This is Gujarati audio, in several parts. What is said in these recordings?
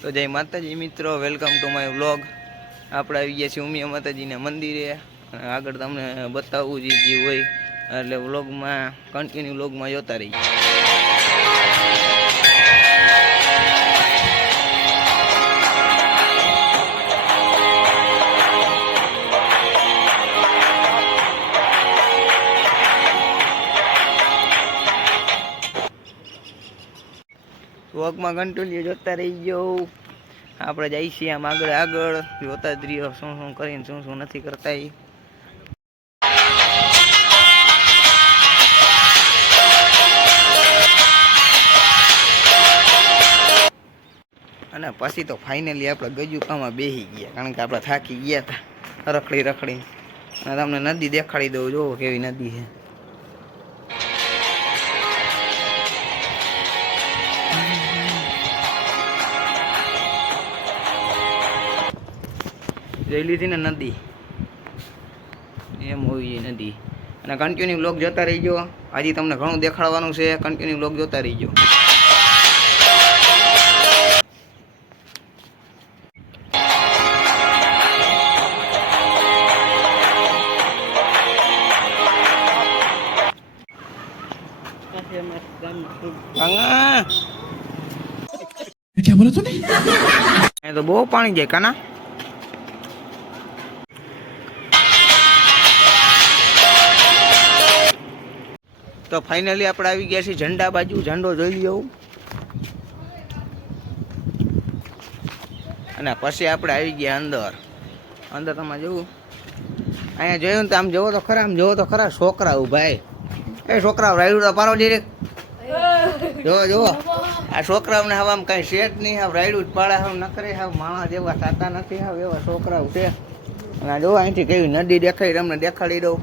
તો જય માતાજી મિત્રો, વેલકમ ટુ માય વ્લોગ। આપણે આવી ગયા છીએ ઉમિયા માતાજીના મંદિરે। આગળ તમને બતાવવું જે હોય એટલે વ્લોગમાં કન્ટિન્યુ વ્લોગમાં જોતા રહીએ। વ્લોગમાં કન્ટિન્યુ જોતા રહીજો। આપણે જઈએ છીએ આમ આગળ આગળ જોતા જ રહ્યો શું શું કરીને શું શું નથી કરતા એ। અને પછી તો ફાઇનલી આપણે ગજુકામાં બેસી ગયા, કારણ કે આપણે થાકી ગયા હતા રખડી રખડી। અને તમને નદી દેખાડી દઉં, જોવો કેવી નદી છે। જોઈ લીધી ને નદી, એમ હોવી જોઈએ નદી। અને કન્ટિન્યુ વ્લોગ જોતા રહીજો, હજી તમને ઘણું દેખાડવાનું છે, કન્ટિન્યુ વ્લોગ જોતા રહીજો। क्या बोला तूने? तो बहुत पानी जाए काना। तो फाइनली આપણે આવી ગયા છીએ ઝંડા બાજુ, ઝંડો જોઈ લ્યો। અને પછી આપણે આવી ગયા અંદર। અંદર તમે જોવું, અહીંયા જોયું ને તો આમ જોવો તો ખરા, આમ જોવો તો ખરા છોકરાઓ ભાઈ, એ છોકરાઓ રાયડું તો પારો જઈ રે, જોવો જોવો આ છોકરાઓને હવે આમ કાંઈ શેઠ નહીં, હવે રાયડું જ પાડે, હવે નકરે હવે માણસ જેવા થતા નથી, હવે એવા છોકરાઓ છે। અને જોવો અહીંથી કેવી નદી દેખાય, તમને દેખાડી દઉં।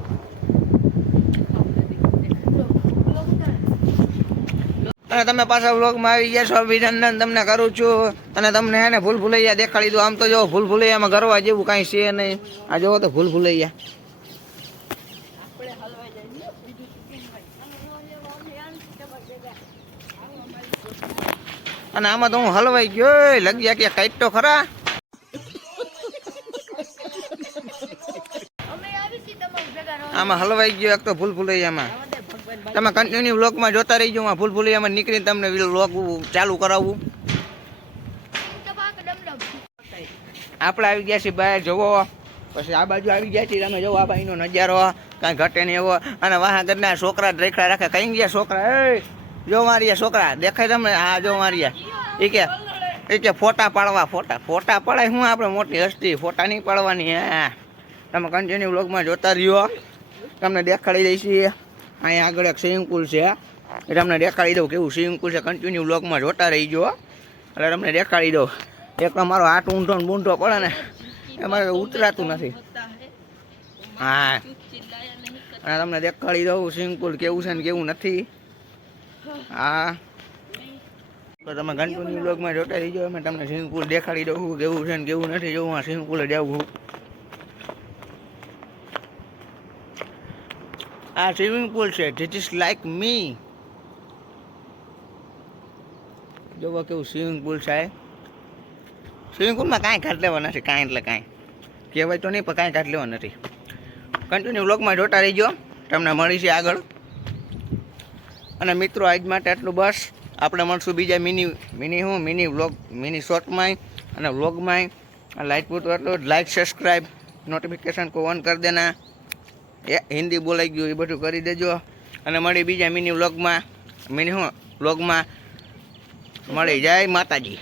અને તમે પાછા વ્લોગમાં આવી ગયા છો, અભિનંદન તમને કરું છું। અને તમને હે ને ભૂલ ભૂલૈયા દેખાડી દઉં। આમ તો જો ભૂલ ભૂલૈયામાં ગરવા જેવું કાંઈ છે નહીં, આ જોવો તો ભૂલ ભૂલૈયા। અને આમાં તો હું હલવાઈ ગયો, લગ્યા કે કાંઈક તો ખરા। આમાં હલવાઈ ગયો એક તો ભૂલ ભૂલૈયામાં। તમે કન્ટિન્યુ વ્લોગમાં જોતા રહીજો, હું ભૂલ ભૂલૈયામાં નીકળીને તમને વ્લોગ ચાલુ કરાવું। આપણે આવી ગયા છીએ બહાર, જોવો। પછી આ બાજુ આવી ગયા છીએ, તમે જોવો આ બાજુનો નજારો કાંઈ ઘટે નહીં એવો। અને વાહ ઘરના છોકરા રેખડા રાખે, કઈ ગયા છોકરા, એ જો મારી છોકરા દેખાય તમને, હા જો મારી એ કે ફોટા પાડવા, ફોટા પડાય હું આપણે મોટી હસ્તી, ફોટા નહીં પાડવાની। હા તમે કન્ટિન્યુ વ્લોગમાં જોતા રહ્યો, તમને દેખાડી દઈશી। અહીંયા આગળ એક સ્વિમિંગ પુલ છે, એ તમને દેખાડી દઉં કેવું સ્વિમિંગ પુલ છે, કન્ટિન્યુ વ્લોગમાં જોતા રહીજો એટલે તમને દેખાડી દઉં। એક તો મારો હાથ ઊંધો ને બૂંધો પડે ને એમાં ઉતરાતું નથી। હા અને તમને દેખાડી દઉં સ્વિમિંગ પુલ કેવું છે ને કેવું નથી। હા તો તમે કન્ટિન્યુ વ્લોગમાં જોતા રહીજો, અમે તમને સ્વિમિંગ પુલ દેખાડી દઉં કેવું છે ને કેવું નથી। જોવું આ સ્વિમિંગ પુલે જવું, આ સ્વિમિંગ પુલ છે, ધીસ ઇઝ લાઈક મી। જોવો કેવું સ્વિમિંગ પુલ છે। સ્વિમિંગ પુલમાં કાંઈ ઘાટ લેવા નથી, કાંઈ એટલે કાંઈ કહેવાય તો નહીં, પણ કાંઈ ઘાટ લેવા નથી। કન્ટિન્યુ વ્લોગમાં જોતા રહીજો, તમને મળી છે આગળ। અને મિત્રો આજ માટે આટલું બસ, આપણે મળશું બીજા મિની વ્લોગ મિની શોર્ટમાં અને વ્લોગમાં। લાઈક પૂરતું એટલું જ, લાઈક સબસ્ક્રાઈબ નોટિફિકેશન को ઓન કરી દેના। એ હિન્દી બોલાઈ ગયું એ બધું કરી દેજો। અને મળી બીજા મિની વ્લોગમાં, વ્લોગમાં મળી। જય માતાજી।